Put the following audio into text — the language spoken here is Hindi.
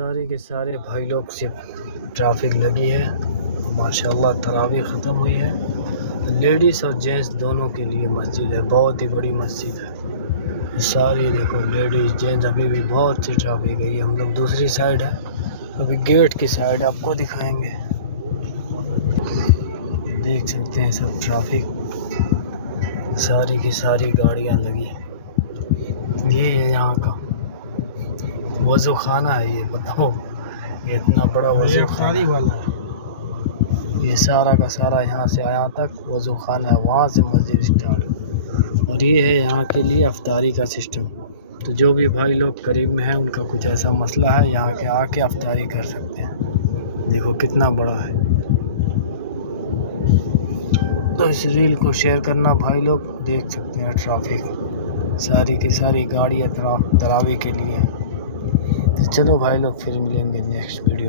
सारे के सारे भाई लोग से ट्रैफिक लगी है। माशाल्लाह तरावी ख़त्म हुई है। लेडीज़ और जेंट्स दोनों के लिए मस्जिद है, बहुत ही बड़ी मस्जिद है। सारी देखो लेडीज़ जेंट्स, अभी भी बहुत सी ट्रैफिक है। हम लोग दूसरी साइड है, अभी गेट की साइड आपको दिखाएंगे। देख सकते हैं सब ट्रैफिक, सारी की सारी गाड़ियाँ लगी। ये है यहाँ का वज़ू खाना है, ये बताओ ये इतना बड़ा वज़ू खाना वाला है। ये सारा का सारा यहाँ से यहाँ तक वज़ू खाना है, वहाँ से मस्जिद स्टार्ट। और ये है यहाँ के लिए अफ्तारी का सिस्टम। तो जो भी भाई लोग करीब में हैं, उनका कुछ ऐसा मसला है, यहाँ के आके अफ्तारी कर सकते हैं। देखो कितना बड़ा है। तो इस रील को शेयर करना भाई लोग। देख सकते हैं ट्रैफिक, सारी की सारी गाड़ियाँ तरावी के लिए। तो चलो भाई लोग, फिर मिलेंगे नेक्स्ट वीडियो।